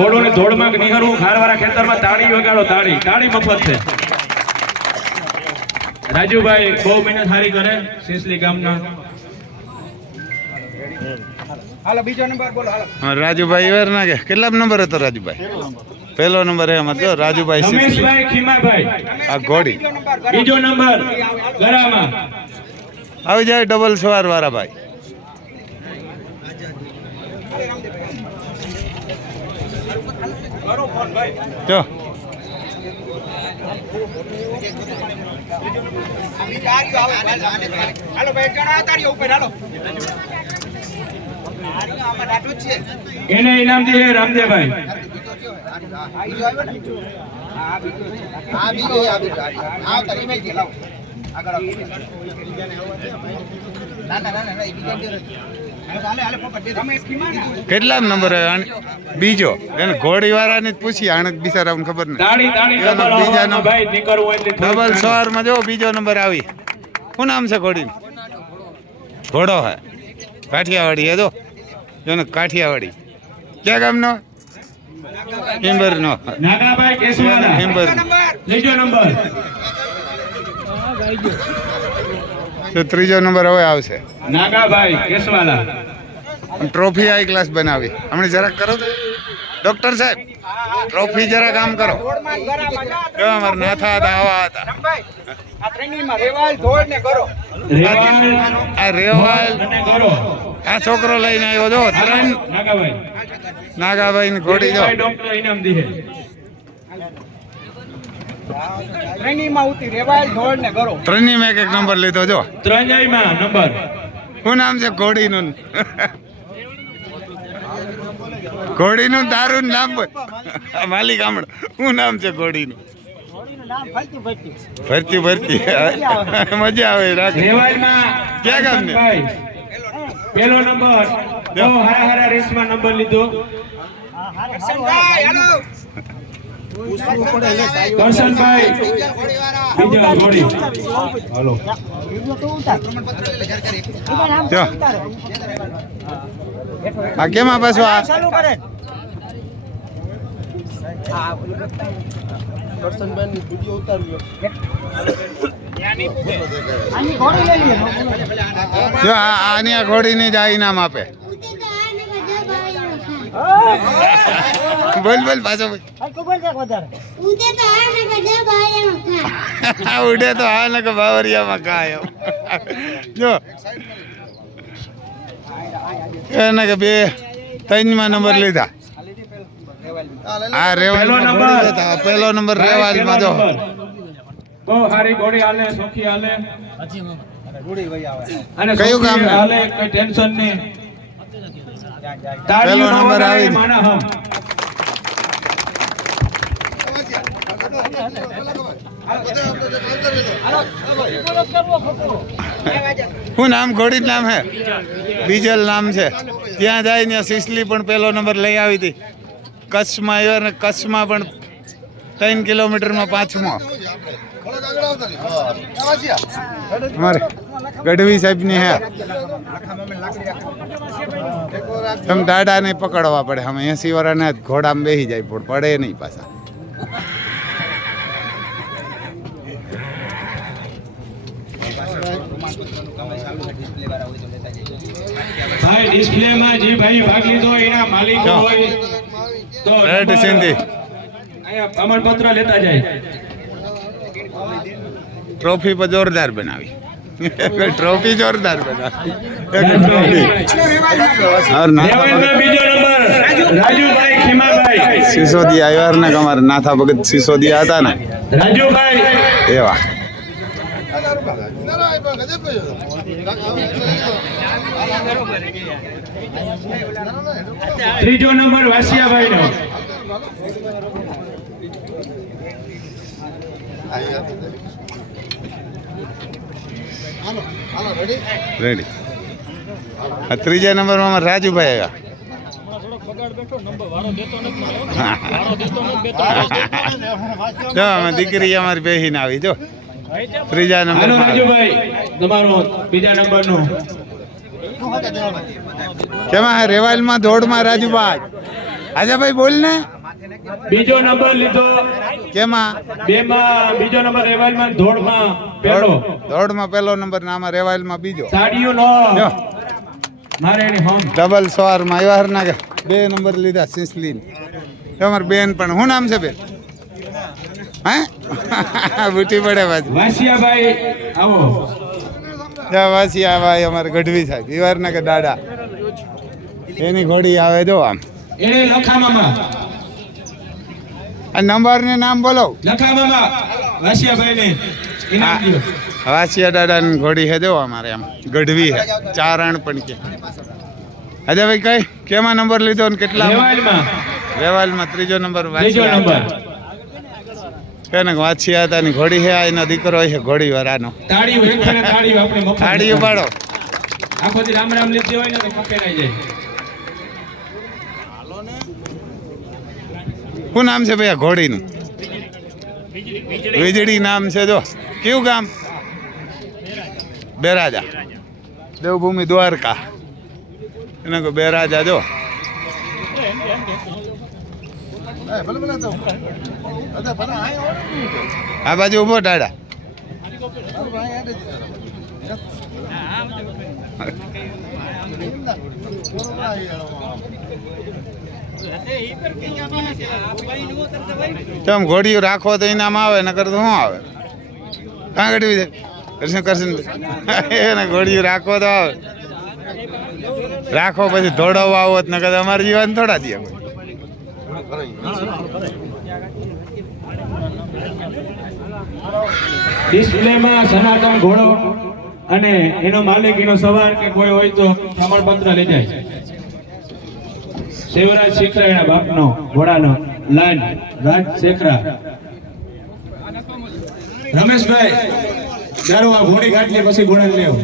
ઘોડો ને ધોળમાં નિહરવું ખારવાળા ખેતરમાં તાળી વગાડો તાળી તાળી મફત છે રાજુભાઈ બહુ મહેનત સારી કરે સિસલી ગામના હાલો બીજો નંબર બોલો હાલો હા રાજુભાઈ વેર ના કે કેટલા નંબર હતો રાજુભાઈ પહેલો નંબર એમ હતો રાજુભાઈ રમેશભાઈ ખીમાભાઈ આ ઘોડી બીજો નંબર ગરામાં આવી જાય ડબલ સવાર વાળા ભાઈ જો હાલો ભાઈ જણા તાળીઓ ઉપર હાલો એને ઇનામ દીધે રામદેવભાઈ કેટલા નંબર બીજો એને ઘોડી વાળાને પૂછી આને બિચારાને ખબર તાળી તાળી ડબલ બીજાનો ભાઈ નીકળવું હોય એટલે ડબલ સવારમાં જો બીજો નંબર આવી શું નામ છે ઘોડીનું ઘોડો હે કાઠિયાવાડી હે જો ને કાઠિયાવાડી ક્યાં ગામનો હિંબરનો નાગાભાઈ કેસવાલા હિંબર ત્રીજો નંબર તો ત્રીજો નંબર હવે આવશે નાગાભાઈ કેસવાલા ટ્રોફી આઈ ક્લાસ બનાવી હમણાં જરાક કરો તો ડોક્ટર સાહેબ ટ્રોફી જરા કામ કરો જો અમારે નાથા હતા આવા હતા આ ટ્રેનિંગમાં રેવાલ ધોળ ને કરો આ રેવાલ અને કરો આ છોકરો લઈને આવ્યો જો ત્રણ નાગાભાઈ નાગાભાઈ ની ઘોડી જો ડોક્ટર ઇનામ દીધે ટ્રેનિંગમાં ઉતી રેવાલ ધોળ ને કરો ત્રણની મેં એક નંબર લીધો જો ત્રણેયમાં નંબર શું નામ છે ઘોડીનું ઘોડીનું દારૂ નામ બોલ માલિક આમણ શું નામ છે ઘોડીનું ભરતી ભરતી મજા આવે રાખે રેવાલમાં ક્યાં ગામને? પહેલો નંબર બહુ હારા હારા રેસમાં નંબર લીધો કરશનભાઈ બીજા ઘોડી હાલો જો આ કેમાં પાછું આ જો આની આ ઘોડીને જ આ ઇનામ આપે બોલ બોલ પાછો બોલ ઉડે તો હા ને કે બાવરિયામાં કાયમ જો એને કે બે ત્રણમાં નંબર લીધા આ રેવાલ પહેલો નંબર રેવાલમાં જો બહુ સારી ઘોડી હાલે સોખી હાલે અને કયું ગામ હાલે કઈ ટેન્શન નહીં પહેલો નંબર આવી શું નામ ઘોડી નામ હે બીજલ નામ છે ત્યાં જાય ને સિસલી પણ પહેલો નંબર લઈ આવી હતી કચ્છમાં આવ્યો ને કચ્છમાં પણ 3 કિલોમીટરમાં પાંચમો અમારે ગઢવી સાહેબની હે તમે દાડા ને પકડવા પડે અમે 80 વાળાને ઘોડામાં બેસી જાય પણ પડે નહીં પાછા ભાઈ ડિસ્પ્લેમાં જે ભાઈ ભાગ લીધો એના માલિકો હોય તો રેડ સિંધી અહીંયા પ્રમાણપત્ર લેતા જાય ટ્રોફી પર જોરદાર બનાવી ટ્રોફી જોરદાર બનાવી ટ્રોફી રેવાલમાં બીજો નંબર રાજુભાઈ ખીમાભાઈ સિસોદિયા આવ્યા ને અમારે નાથા ભગત સિસોદિયા હતા ને રાજુભાઈ એવા ત્રીજો નંબર વાસિયાભાઈ નો રેડી આ ત્રીજા નંબરમાં રાજુભાઈ આવ્યા જો અમે દીકરી અમારી બેહીને આવી જો ત્રીજા નંબર રાજુભાઈ તમારો બીજા નંબર નો કેમાં રેવાલમાં દોડમાં રાજુભાઈ આજા ભાઈ બોલ ને બીજો નંબર લીધો કેમાં 2 માં, બીજો નંબર રેવાલમાં, ધોળમાં પહેલો. દોડમાં પહેલો નંબર ને આમાં રેવાયલમાં બીજો તાળીઓનો જો મારે એની હોમ. ડબલ સવારમાં આવ્યા હરના કે 2 નંબર લીધા સિસલી તમાર બેન પણ શું નામ છે બેન હે બુટી પડે બાજુ વાસિયાભાઈ આવો. વાસી આ ભાઈ અમારે ગઢવી સાહેબ વિવારના કે દાડા એની ઘોડી આવે જો આમ એને લખામામાં, આ નંબર ને નામ બોલો લખામામાં વાસિયાભાઈને ઇનામ દ્યો. વાસિયા દાદાની ઘોડી હે જો અમારે આમ ગઢવી હે ચારણ પણ કે અજય ભાઈ કઈ કેમાં નંબર લીધો ને કેટલા રેવાલમાં રેવાલમાં ત્રીજો નંબર ત્રીજો નંબર. કે ને વાસિયા દાદાની ઘોડી હે એનો દીકરો છે ઘોડી વાળાનો તાળીઓ એક ફેરે તાળીઓ આપણે મફત થાળી ઉપાડો આખો દી રામ રામ લીધી હોય ને તો કપેરાઈ જાય. શું નામ છે ભાઈ આ ઘોડીનું વીજળી નામ છે જો કયું ગામ બેરાજા દેવભૂમિ દ્વારકા એને કહો બેરાજા જો આ બાજુ ઉભો ટાડા કેમ ઘોડીયું રાખો તો ઇનામ આવે નકર તો શું આવે કાં ગઢવી દે કરશું કરશું એને ઘોડીયું રાખો તો આવે રાખો પછી ધોડાવવા આવો તો નકર અમારે જીવન થોડા દે ડિસ્પ્લેમાં સનાતન ઘોડો અને એનો માલિક એનો સવાર કે કોઈ હોય તો પ્રમાણપત્ર લઈ જાય. શિવરાજ શેખરા એના બાપનો ઘોડાનો લાઈન રાજ શેખરા. રમેશભાઈ ચાલો આ ઘોડી કાઢ લે પછી ઘોડા લેવો.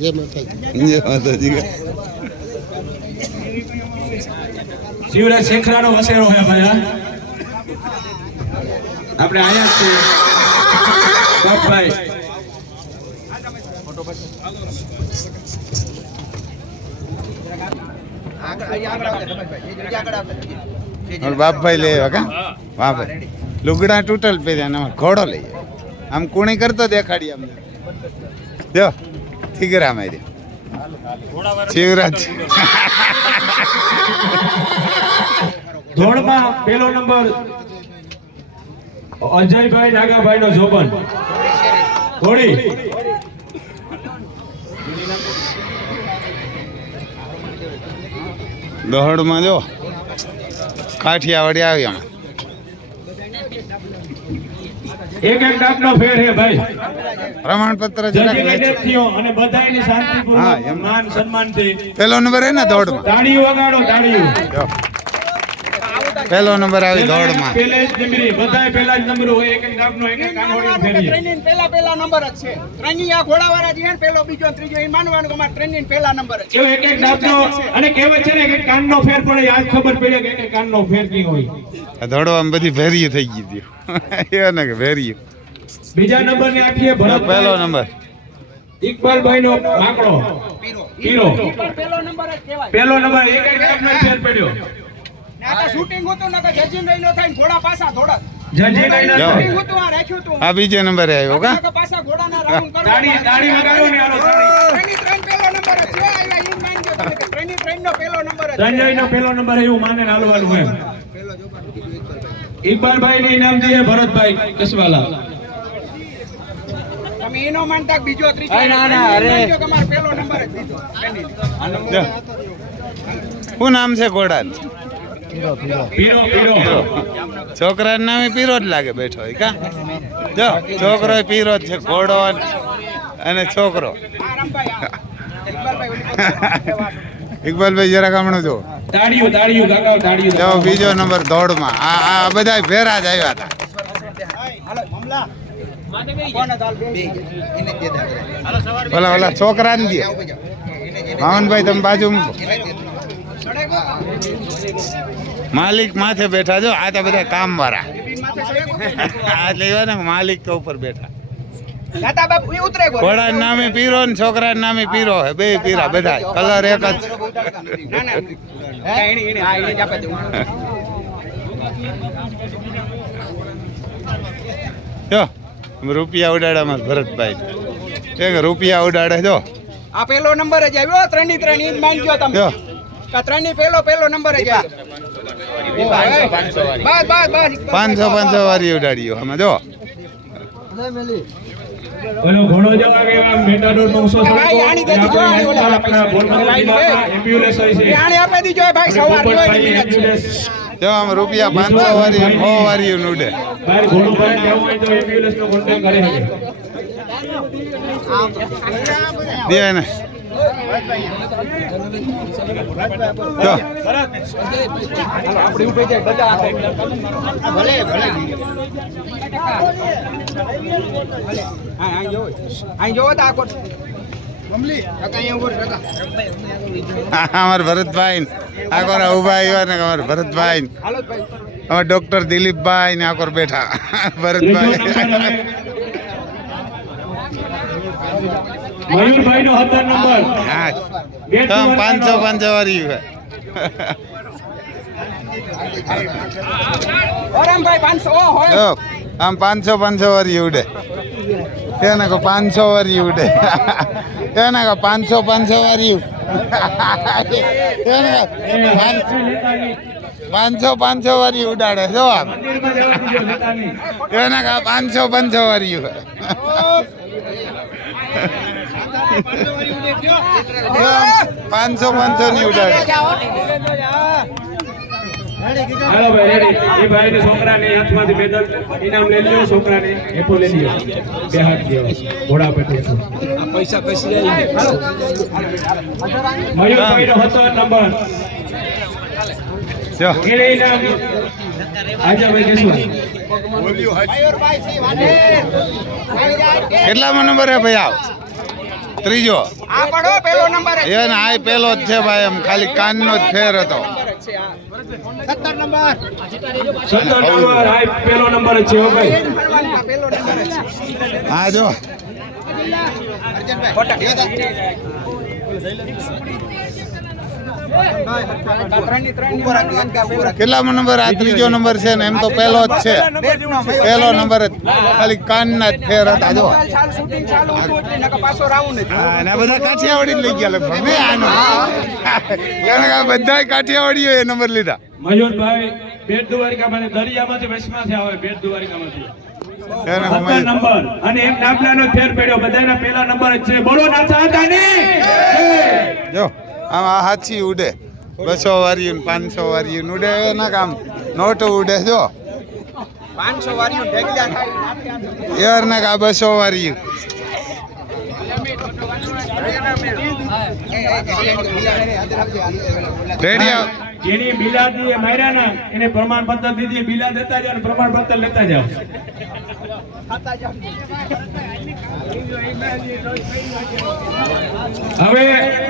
જય માતાજી શિવરાજ શેખરાનો વસેરો હોય ભાઈ. આપણે આયા છીએ બાપભાઈ. બાપભાઈ લઈ આવ્યા કા વાહ ભાઈ લુગડા તૂટલ પહેર્યા ને ઘોડો લઈ આવ્યા આમ કુણી કરતો દેખાડી અમને જો ઠીકરા મારી શિવરાજ ધોળમાં પહેલો નંબર અજયભાઈ નાગાભાઈ નો જોબન ઘોડી. દોહડમાં જો કાઠિયાવાડી આવી આમાં એક એક ડાકનો ફેર હે ભાઈ. પ્રમાણપત્ર જલ્દી ગજબ થયો અને બધાયને હા, શાંતિપૂર્વક એમ. માન સન્માનથી પહેલો નંબર હે ને દોડમાં તાળીઓ વગાડો તાળીઓ. જો પહેલો નંબર આવી દોડમાં પહેલે જ નંબરી બધાય પહેલા જ નંબર હોય. એક એક ડાકનો એક એક કાનોડી ફેરીએ. ટ્રેનિંગ પેલા નંબર જ છે. ટ્રેનિંગ આ ઘોડાવાળા જે છે ને પેલો બીજો ત્રીજો એ માનવાનું કે અમારે ટ્રેનિંગ પેલા નંબર જ છે. એવો એક એક ડાકનો અને કહેવત છે ને કે કાનનો ફેર પડે આજ ખબર પડે કે એક કાનનો ફેર કી હોય. આ દોડવામાં બધી ભેરી થઈ ગઈ હતી એ ને કે ભેરી બીજા નંબર ને આખીએ ભરત પહેલો નંબર ઇકબાલભાઈ નો માકડો પીરો. ઈ પણ પેલો નંબર જ કહેવાય. પહેલો નંબર એક એક ડાકનો ફેર પડ્યો. ને આ તો શૂટિંગ હતું ને કે જજીન રહીનો થાય ને ઘોડા પાછા ધોળા. જજે કઈ જાઓ. શૂટિંગ હતું આ રાખ્યું હતું. આ બીજો નંબર આવ્યો કા કે પાછા ઘોડાના રાઉન્ડ કરવા. તાળી તાળી વગાડો ને આલો તાળી. ટ્રેનિંગ પેલો નંબર જ છે. આયા ઈ માનજો તમે કે ટ્રેનિંગ નો પેલો નંબર જ છે. સંજય નો પહેલો નંબર એવું માને ને હાલવાનું હોય. ઇકબાલભાઈ ને ઇનામ દઈએ ભરતભાઈ કસવાલા. તમે એનો માનતા કે બીજો ત્રીજો ના, ના, અરે. માનજો કે અમારે પેલો નંબર જ દીધો ટ્રેનિંગ. જો શું નામ છે ઘોડાનું પીરો પીરો. છોકરાનું નામે પીરો જ લાગે બેઠો હોય કા જો છોકરો પીરો જ છે ઘોડો અને છોકરો આ રામભાઈ આ. ઇકબાલભાઈ ઓલી પાસે ઇકબાલભાઈ જરાક હમણાં જો તાળીઓ તાળીઓ કાકા તાળીઓ. જો બીજો નંબર દોડમાં આ બધા ભેરા જ આવ્યા હતા હાલો હમલા કોને દાલ બે ઓલા છોકરાને દે મામનભાઈ તમે બાજુ મૂકો સડેગો માલિક માથે બેઠા જો આ તો બધા કામ વાળા બિન માથે સડેગો આ લેવા ને માલિક તો ઉપર બેઠા દાદા બાપુ ઈ ઉતરે ગો ઘોડા નામે પીરો ને છોકરા નામે પીરો હે બે પીરા બધા કલર એક જ ના ના હા એને જ આપી દઉં જો રૂપિયા ઉડાડામાં ભરતભાઈ એક રૂપિયા ઉડાડે જો આ પહેલો નંબર જ આવ્યો 3 ની 3 ઈ માંગ્યો તમે જો આ 3 ની પહેલો નંબર જ આવ્યો બસ 500 વારી ઉડાડ્યો આમાં જો ઓલો ઘોડો જો આવે આમ મેટાડોર 900 ભાઈ, આની દેતી જો, આની ઓલા આપણા બોરબંદર જિલ્લામાં એમ્બ્યુલન્સ હોય છે આને આપી દીજો ભાઈ સવાર જોઈ ની મિનિટ જો આમ રૂપિયા 500 વારી 100 વારી ઉડે બહાર ઘોડો ભરાઈને જવું હોય તો એમ્બ્યુલન્સ નો કોન્ટેક્ટ કરી શકે દે ને જો આપડી ઉભે જાય બધા ભલે હા આ જો તો આ કોટ મમલી કાકા અહીંયા ઉભો કાકા અમાર ભરતભાઈ આ કોરા ઉભા આવ્યા ને અમાર ભરતભાઈ હાલો ભાઈ અમાર ડોક્ટર દિલીપભાઈ ને આ કોર બેઠા ભરતભાઈ મયુરભાઈ નો 17 નંબર હા ગેટ તો નંબર 500 વારી ઓરામભાઈ 500 હોય જો આમ 500 વારી ઉડે એને કો 500 વારી ઉડે એને કો 500 વારી એને 500 વારી ઉડાડે જો આમ મંદિરમાં જવા દીજો લેતા નહીં એને કા 500 વારી પાંચસો ની ઉડાડે હાલો ભાઈ રેડી એ ભાઈ ને છોકરાને હાથમાંથી મેડલ ઇનામ લઈ લ્યો છોકરાને એપો લઈ લ્યો બે હાથ દેવા ઘોડા પર બેસો પૈસા કસી જાય મયુરભાઈ નો 17 નંબર જો એને ઇનામ આજા ભાઈ કેસવા મયુરભાઈ સી વાને કેટલામો નંબર હે ભાઈ આવ ત્રીજો આ પડો પહેલો નંબર છે એ ને આ પેલો જ છે ભાઈ એમ ખાલી કાનનો જ ફેર હતો 17 નંબર 17 નંબર આ પેલો નંબર જ છે હો ભાઈ પહેલો નંબર છે હા જો કેટલામો નંબર આ ત્રીજો નંબર છે ને એમ તો પહેલો જ છે પહેલો નંબર જ ખાલી કાનના જ ફેર હતા જો શૂટિંગ ચાલુ હતું એટલે નકા પાછો રાઉન્ડ જ હા ને આ બધા કાઠિયાવાડી જ લઈ ગયા લગભગ ને આનો એને કા બધા કાઠિયાવાડીઓ એ નંબર લીધા મયુરભાઈ બેટ દ્વારિકામાંથી દરિયામાંથી વૈષ્ણવથી આવે બેટ દ્વારિકામાંથી એને 17 નંબર અને એક નાપલાનો ફેર પડ્યો બધાના પહેલા નંબર જ છે બોલો નાચા હતા ને જો આમ આ હાથી ઉડે 200 વારી 500 વારી ઉડે એના કામ નોટ ઉડે જો 500 વારીઓ ઢેગલા થાય યાર ના કા 200 વારી રેડિયો જેની બિલાદી એ માર્યા ને એને પ્રમાણપત્ર દીધી બિલા દેતા જાવ અને પ્રમાણપત્ર લેતા જાવ હવે